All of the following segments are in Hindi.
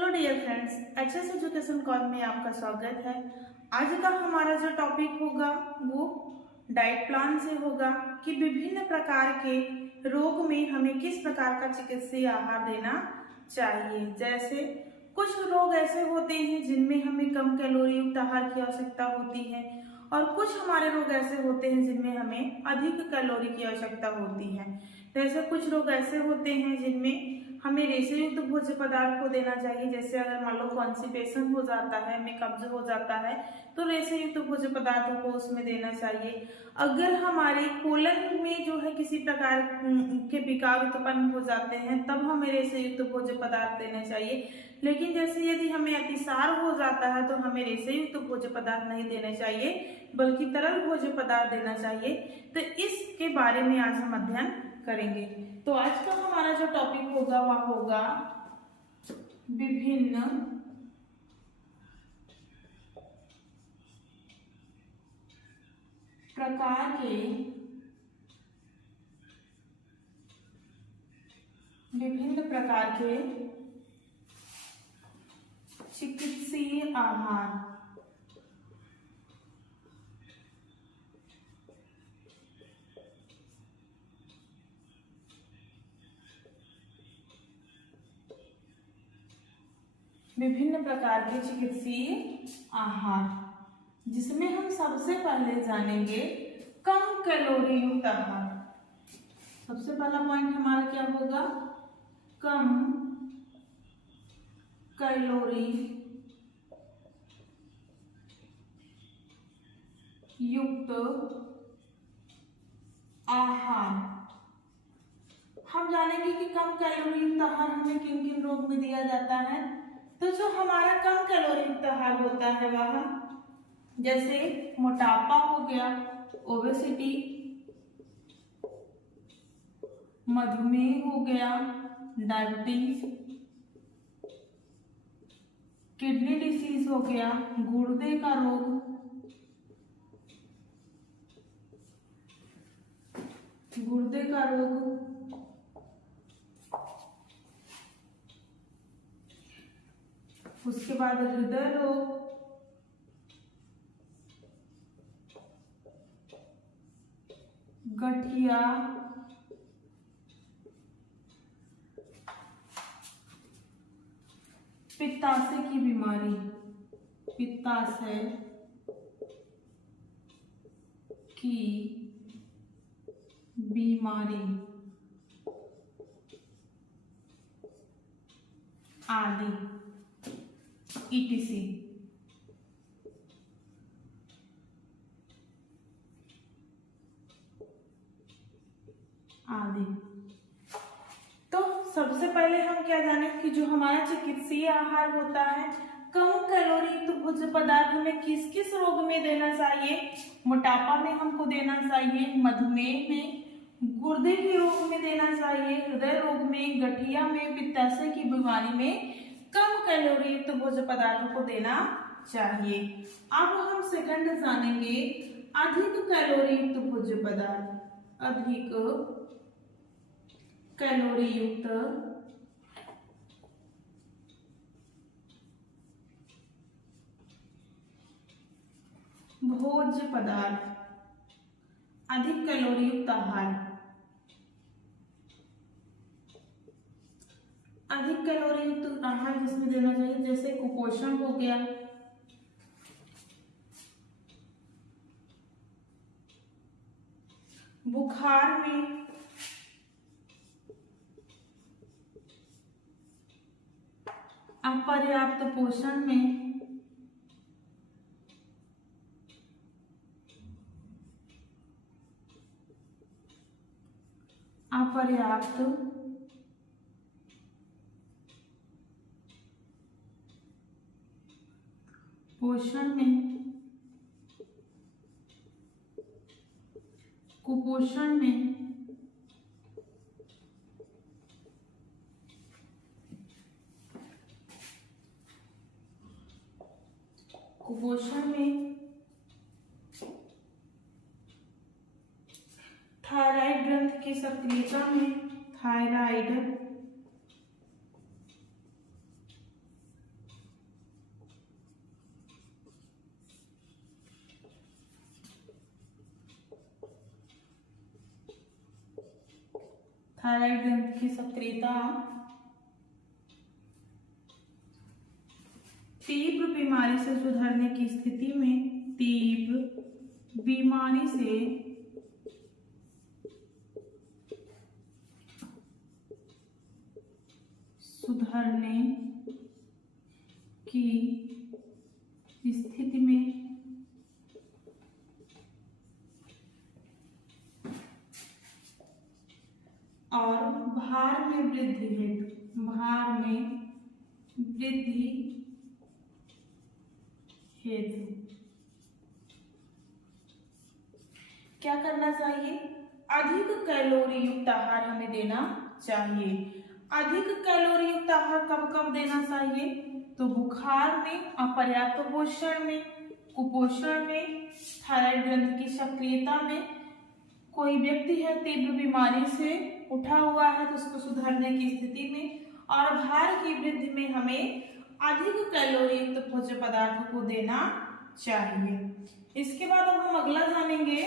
Hello dear friends, access education call में आपका स्वागत है। आज का हमारा जो टॉपिक होगा वो डाइट प्लान से होगा कि विभिन्न प्रकार के रोग में हमें किस प्रकार का चिकित्सीय आहार देना चाहिए। जैसे कुछ रोग ऐसे होते हैं जिनमें हमें कम कैलोरी युक्त आहार की आवश्यकता होती है और कुछ हमारे रोग ऐसे होते हैं जिनमें हमें अधिक कैलोरी की आवश्यकता होती है। जैसे कुछ रोग ऐसे होते हैं जिनमें हमें रेशे युक्त भोज्य पदार्थ को देना चाहिए। जैसे अगर मान लो कॉन्स्टिपेशन हो जाता है, में कब्ज हो जाता है, तो रेशे युक्त भोज्य पदार्थों को उसमें देना चाहिए। अगर हमारे कोलन में जो है किसी प्रकार के विकार उत्पन्न हो जाते हैं तब हमें रेशे युक्त भोज्य पदार्थ देना चाहिए। लेकिन जैसे यदि हमें अतिसार हो जाता है तो हमें रेशे युक्त भोज्य पदार्थ नहीं देना चाहिए बल्कि तरल भोज्य पदार्थ देना चाहिए। तो इसके बारे में आज हम अध्ययन करेंगे। तो आज का हमारा जो टॉपिक होगा वह होगा विभिन्न प्रकार के चिकित्सीय आहार। विभिन्न प्रकार के चिकित्सीय आहार, जिसमें हम सबसे पहले जानेंगे कम कैलोरी युक्त आहार। सबसे पहला पॉइंट हमारा क्या होगा? कम कैलोरी युक्त आहार। हम जानेंगे कि कम कैलोरी युक्त आहार हमें किन किन रोग में दिया जाता है। तो जो हमारा कम कैलोरी युक्त आहार होता है वह जैसे मोटापा हो गया, ओबेसिटी, मधुमेह हो गया, डायबिटीज, किडनी डिसीज हो गया, गुर्दे का रोग, उसके बाद हृदय रोग, गठिया, पित्ताशय की बीमारी, पित्ताशय की बीमारी आदि ETC। आदि। तो सबसे पहले हम क्या जाने कि जो हमारा चिकित्सीय आहार होता है कम कैलोरी युक्त भोज्य पदार्थ हमें किस किस रोग में देना चाहिए। मोटापा में हमको देना चाहिए, मधुमेह में, गुर्दे के रोग में देना चाहिए, हृदय रोग में, गठिया में, पित्ताशय की बीमारी में कम कैलोरी युक्त भोज्य पदार्थों को देना चाहिए। अब हम सेकंड जानेंगे अधिक कैलोरी युक्त भोज्य पदार्थ। अधिक कैलोरी युक्त भोज्य पदार्थ, अधिक कैलोरी युक्त आहार। अधिक कैलोरी युक्त आहार जिसमें देना चाहिए जैसे कुपोषण हो गया, बुखार में, अपर्याप्त पोषण में, अपर्याप्त पोषण में, कुपोषण में, थायराइड ग्रंथि की सक्रियता में, थायराइड थायराइड ग्रंथि की सक्रियता तीव्र बीमारी से सुधरने की स्थिति में, तीव्र बीमारी से सुधरने की स्थिति में और भार में वृद्धि हेतु, भार में वृद्धि हेतु क्या करना चाहिए? अधिक कैलोरी युक्त आहार हमें देना चाहिए। अधिक कैलोरी युक्त आहार कब कब देना चाहिए? तो बुखार में, अपर्याप्त पोषण में, कुपोषण में, थायराइड ग्रंथि की सक्रियता में, कोई व्यक्ति है तीव्र बीमारी से उठा हुआ है तो उसको सुधरने की स्थिति में, और भार की वृद्धि में हमें अधिक कैलोरी युक्त भोज्य पदार्थों को देना चाहिए। इसके बाद अब हम अगला जानेंगे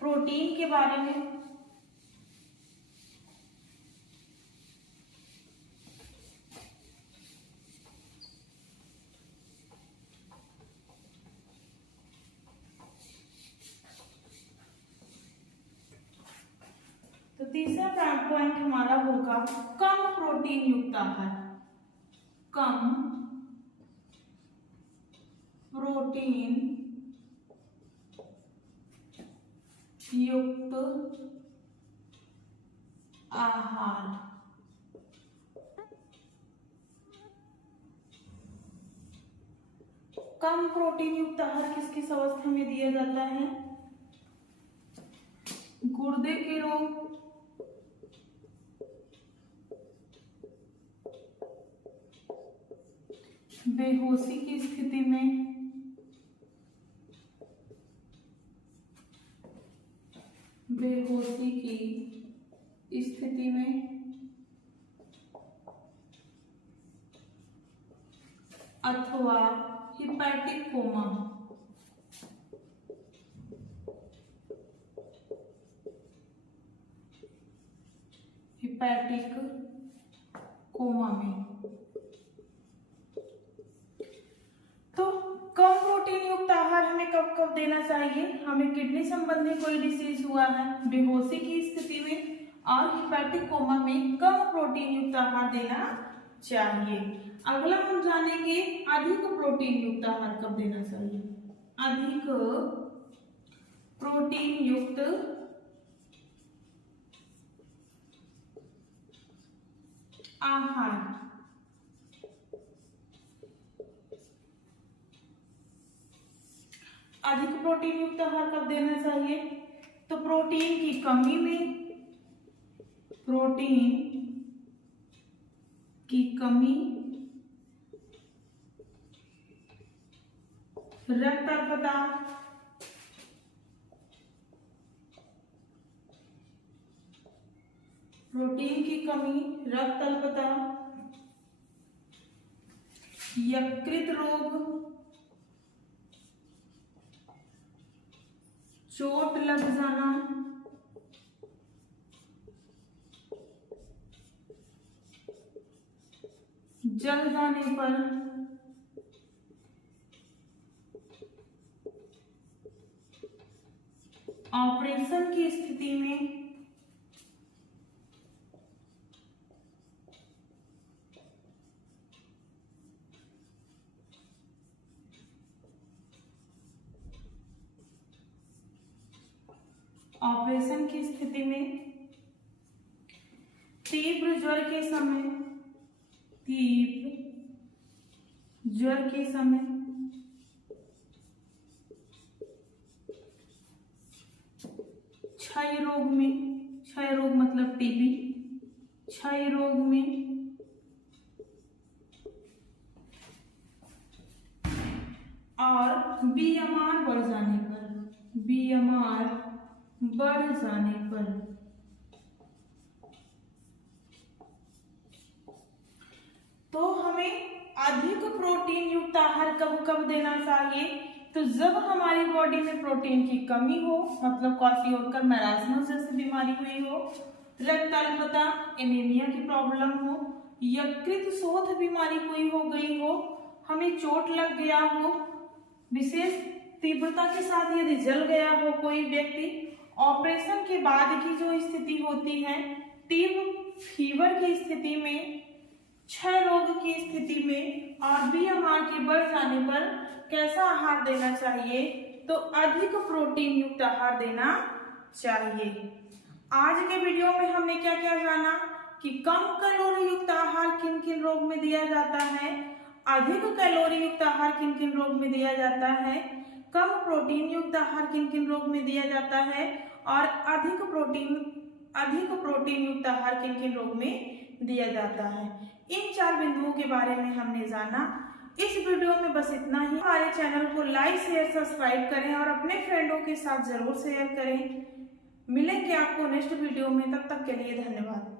प्रोटीन के बारे में। तो तीसरा पॉइंट हमारा होगा कम प्रोटीन युक्त आहार। कम प्रोटीन युक्त आहार। कम प्रोटीन युक्त आहार किस किस अवस्था में दिया जाता है? गुर्दे के रोग, बेहोशी की स्थिति में, बेहोशी की स्थिति में, अथवा हिपैटिक कोमा, हिपैटिक कोमा में। तो कम प्रोटीन युक्त आहार हमें कब कब देना चाहिए? हमें किडनी संबंधी कोई डिसीज हुआ है, बेहोशी की स्थिति में और हिपैटिक कोमा में कम प्रोटीन युक्त आहार देना चाहिए। अगला हम जानेंगे अधिक प्रोटीन युक्त आहार कब देना चाहिए। अधिक प्रोटीन युक्त आहार अधिक प्रोटीन युक्त आहार कब देना चाहिए? तो प्रोटीन की कमी में, प्रोटीन की कमी, रक्त अल्पता, प्रोटीन की कमी, रक्त अल्पता, यकृत रोग, चोट लग जाना, जल जाने पर, ऑपरेशन की स्थिति में, ऑपरेशन की स्थिति में, तीव्र ज्वर के समय, तीव्र ज्वर के समय, क्षय रोग में, क्षय रोग मतलब टीबी, क्षय रोग में, और बीएमआर बढ़ जाने पर, बीएमआर बढ़ जाने पर। तो हमें अधिक प्रोटीन युक्त आहार कब कब देना चाहिए? तो जब हमारी बॉडी में प्रोटीन की कमी हो, मतलब क्वाशियोरकर मैरास्मस जैसी बीमारी हुई हो, रक्त अल्पता एनीमिया की प्रॉब्लम हो, यकृत शोथ बीमारी कोई हो गई हो, हमें चोट लग गया हो, विशेष तीव्रता के साथ यदि जल गया हो कोई व्यक्ति, ऑपरेशन के बाद की जो स्थिति होती है, तीव्र फीवर की स्थिति में, क्षय रोग की स्थिति में और बीएमआर के बढ़ जाने पर कैसा आहार देना चाहिए? तो अधिक प्रोटीन युक्त आहार देना चाहिए। आज के वीडियो में हमने क्या क्या जाना कि कम कैलोरी युक्त आहार किन किन रोग में दिया जाता है, अधिक कैलोरी युक्त आहार किन किन रोग में दिया जाता है, कम प्रोटीन युक्त आहार किन किन रोग में दिया जाता है और अधिक प्रोटीन युक्त आहार किन किन रोग में दिया जाता है। इन 4 बिंदुओं के बारे में हमने जाना। इस वीडियो में बस इतना ही। हमारे चैनल को लाइक शेयर सब्सक्राइब करें और अपने फ्रेंडों के साथ जरूर शेयर करें। मिलेंगे आपको नेक्स्ट वीडियो में, तब तक के लिए धन्यवाद।